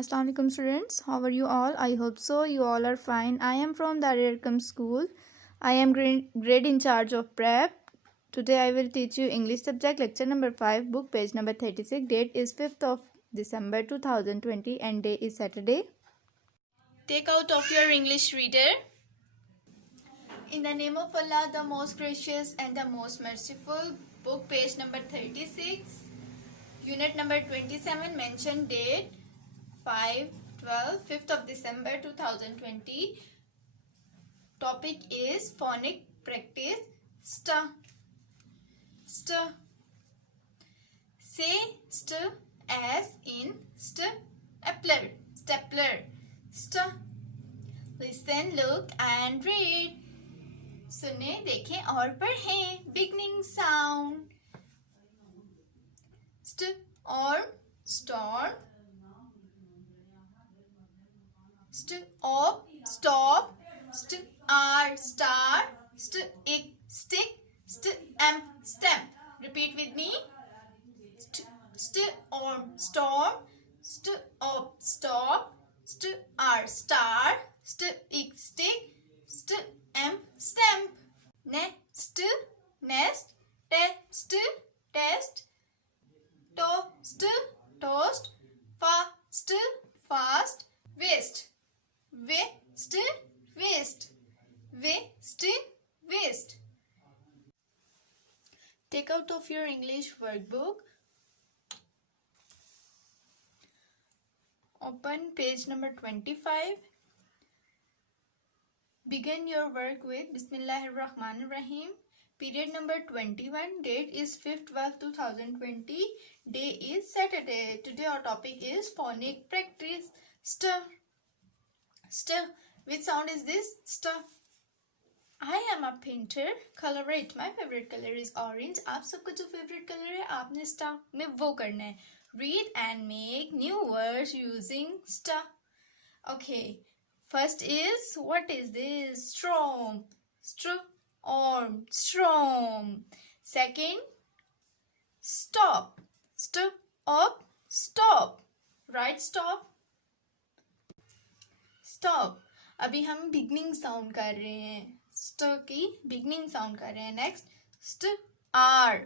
Assalamu alaikum students. How are you all? I hope so. You all are fine. I am from DAR-E-ARQAM school. I am grade in charge of prep. Today I will teach you English subject lecture number 5, book page number 36. Date is 5th of December 2020 and day is Saturday. Take out of your English reader. In the name of Allah, the most gracious and the most merciful. Book page number 36. Unit number 27, mention date 5/12, 5th of December 2020. Topic is phonic practice. St. Say st as in stapler. St. Listen, look and read. सुने, देखें और पढ़ें. Beginning sound. Storm, storm. Stop, stop. Star, stick, stamp. Repeat with me. Storm, storm. Stop, stop. Star, stick, stamp. Nest, test. Toast, fast. Waste, waste. Take out of your English workbook. Open page number 25. Begin your work with Bismillahirrahmanirrahim. Period number 21. Date is 5/12/2020. Day is Saturday. Today our topic is phonic practice. St. Which sound is this? St. I am a painter. Color it. My favorite color is orange. आप सबका जो favorite color है आपने st में वो करना है. Read and make new words using st. Okay. First is, what is this? Storm. Storm. Second, stop. Stop. Right, stop. Stop. अभी हम beginning sound कर रहे हैं. st की beginning sound कर रहे हैं. Next,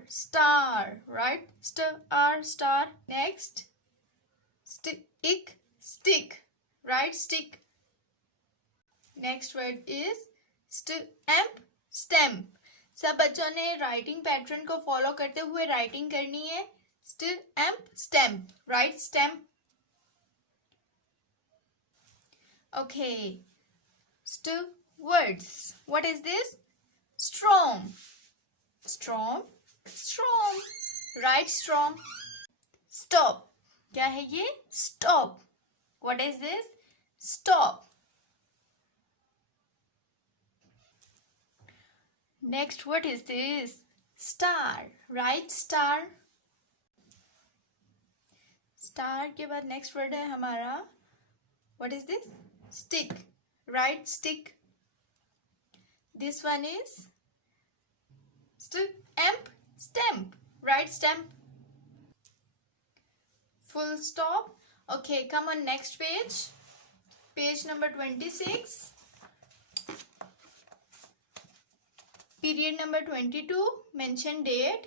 star. Right? Star. Next, stick. Right? Stick. Next word is stamp. सब बच्चों ने राइटिंग पैटर्न को फॉलो करते हुए राइटिंग करनी है. Stamp. Right? Stamp. Okay. Words. What is this? Storm. Right? Storm. Stop. क्या है ये? Stop. What is this? Stop. Next, what is this? Star. Right? Star के बाद next word है हमारा. What is this? Stick. Right? Stick. This one is stamp. Right? Stamp. Full stop. Okay, come on next page. Page number 26. Period number 22. Mention date.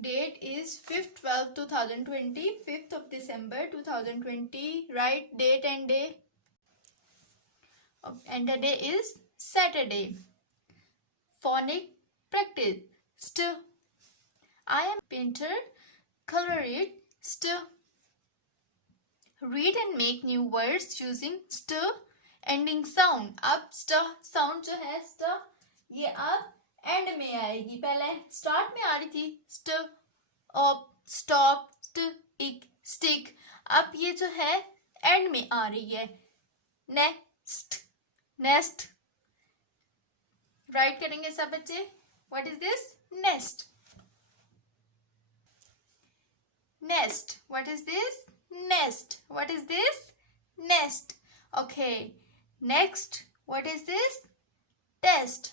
Date is 5/12/2020. 5th of December 2020. Write date and day. And the day is Saturday. Phonic practice. I am painter. Color it. Read and make new words using ending sound. अब sound जो है ये अब and में आएगी. पहले start में आ रही थी स्टॉप, स्टिक. अब ये जो है एंड में आ रही है. नेस्ट. राइट करेंगे सब बच्चे. What is this? Nest. What is this? Nest. What is this? Nest. Okay. Next. What is this? Test.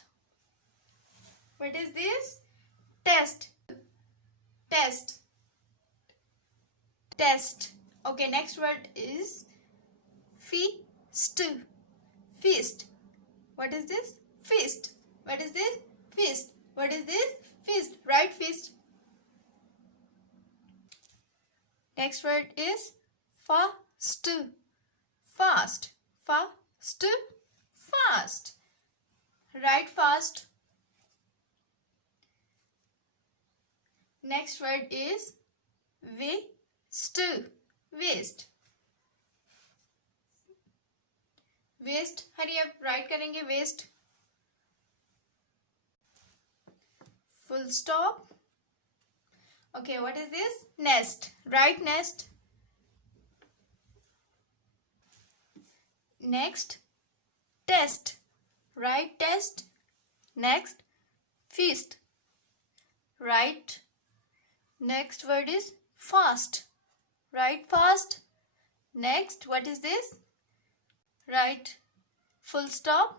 What is this? Test. Okay, next word is feast, feast. What is this? Feast. What is this? Feast. What is this? Feast. Right? Feast. Next word is fast. Fast. Fast. Fast. Right? Fast. Next word is waste. Waste. Waste. हरी अब right करेंगे waste. Full stop. Okay, what is this? Nest. Right? Nest. Next, test. Right? Test. Next, feast. Right? Next word is fast. Right? Fast. Next, what is this? Right? Full stop.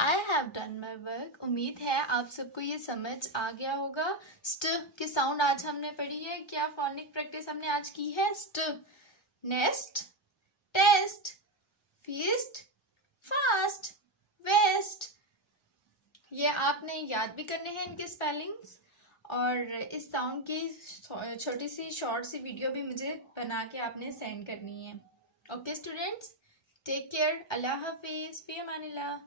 I have done my work. उम्मीद है आप सबको ये समझ आ गया होगा. स्ट की साउंड आज हमने पढ़ी है. क्या फोनिक प्रैक्टिस हमने आज की है? स्ट, nest, test, feast, fast, west. ये आपने याद भी करने हैं इनके स्पेलिंग्स. और इस साउंड की छोटी सी शॉर्ट सी वीडियो भी मुझे बना के आपने सेंड करनी है. Okay students, take care. अल्लाह हाफिज. फी अमानिल्लाह.